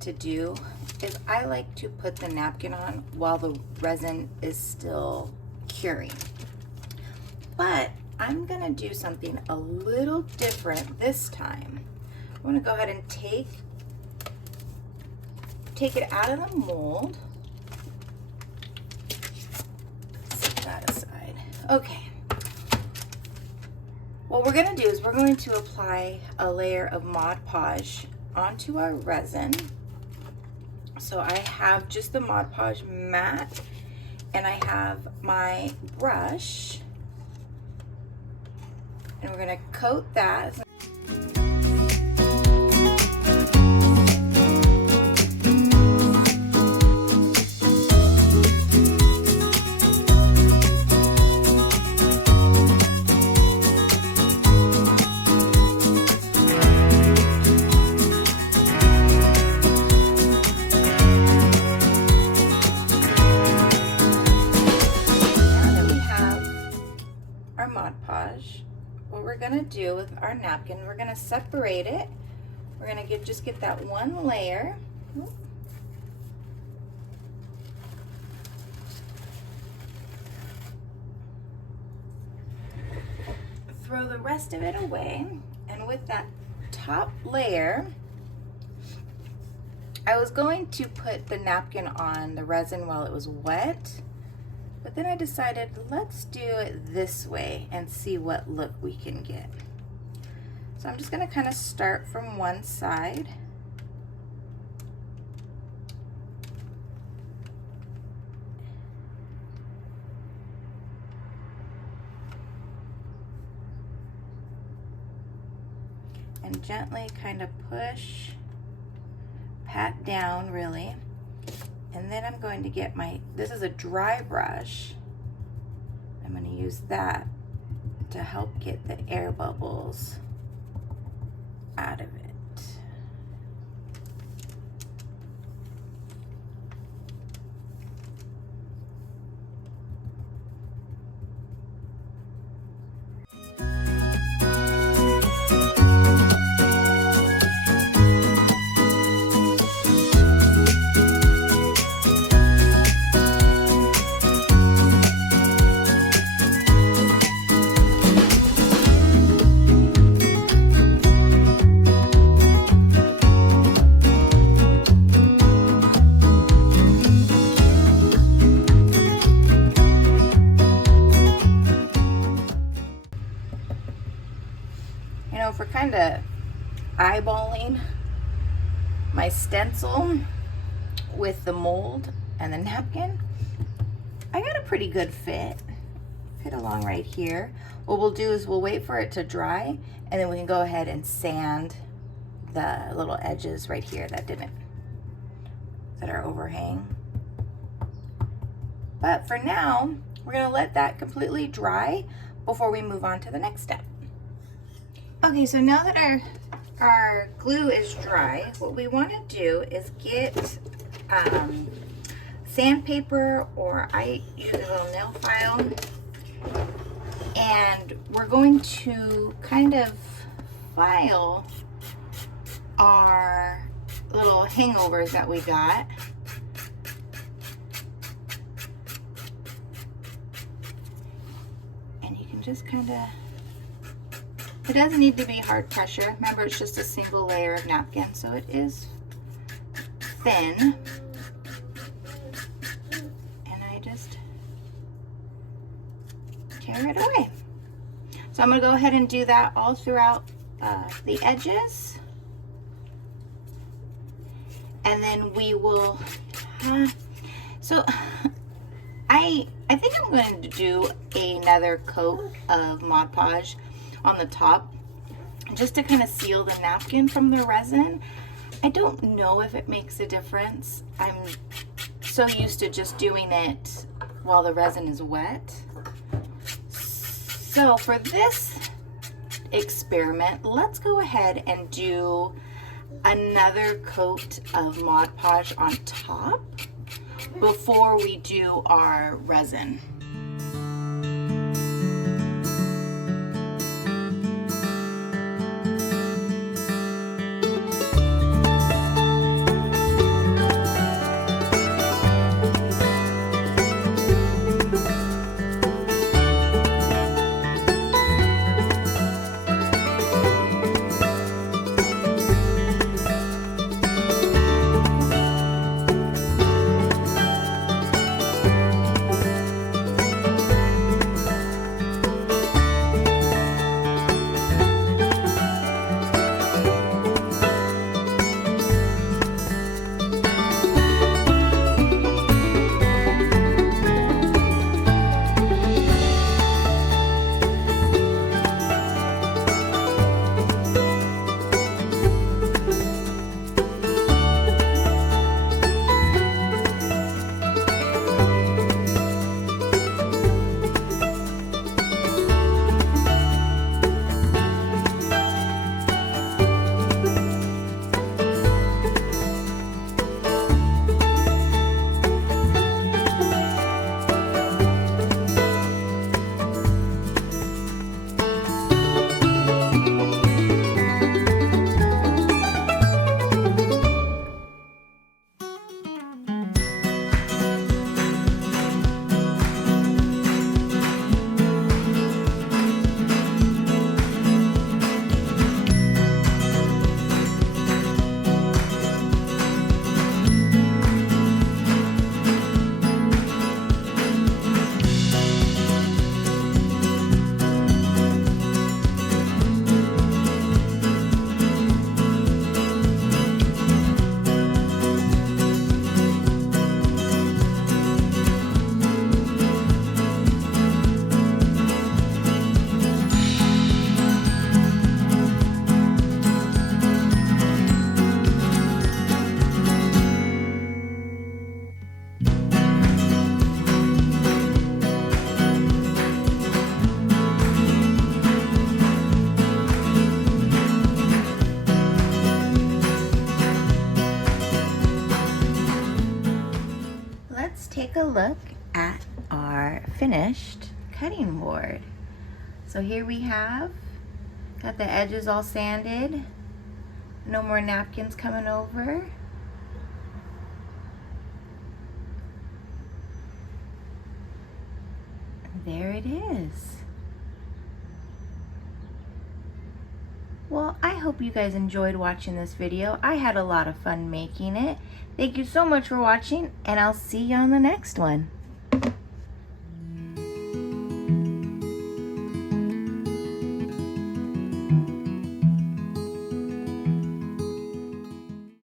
To do is I like to put the napkin on while the resin is still curing, but I'm gonna do something a little different this time. I'm gonna go ahead and take it out of the mold. Set that aside. Okay, what we're gonna do is we're going to apply a layer of Mod Podge onto our resin. So I have just the Mod Podge mat, and I have my brush, and we're gonna coat that. Mod Podge. What we're gonna do with our napkin, we're gonna separate it. We're gonna just get that one layer. Throw the rest of it away, and with that top layer, I was going to put the napkin on the resin while it was wet, but then I decided, let's do it this way and see what look we can get. So I'm just gonna kind of start from one side. And gently kind of push, pat down really. And then I'm going to get this is a dry brush. I'm going to use that to help get the air bubbles out of it. You know, for kind of eyeballing my stencil with the mold and the napkin, I got a pretty good fit along right here. What we'll do is we'll wait for it to dry, and then we can go ahead and sand the little edges right here that are overhang. But for now, we're gonna let that completely dry before we move on to the next step. Okay, so now that our glue is dry, what we want to do is get sandpaper, or I use a little nail file, and we're going to kind of file our little hangovers that we got. And you can just kind of, it doesn't need to be hard pressure. Remember, it's just a single layer of napkin, so it is thin. And I just tear it away. So I'm going to go ahead and do that all throughout the edges. And then we will, so I think I'm going to do another coat of Mod Podge on the top, just to kind of seal the napkin from the resin. I don't know if it makes a difference. I'm so used to just doing it while the resin is wet. So for this experiment, let's go ahead and do another coat of Mod Podge on top before we do our resin. Take a look at our finished cutting board. So here we have got the edges all sanded, no more napkins coming over. There it is. Well, I hope you guys enjoyed watching this video. I had a lot of fun making it. Thank you so much for watching, and I'll see you on the next one.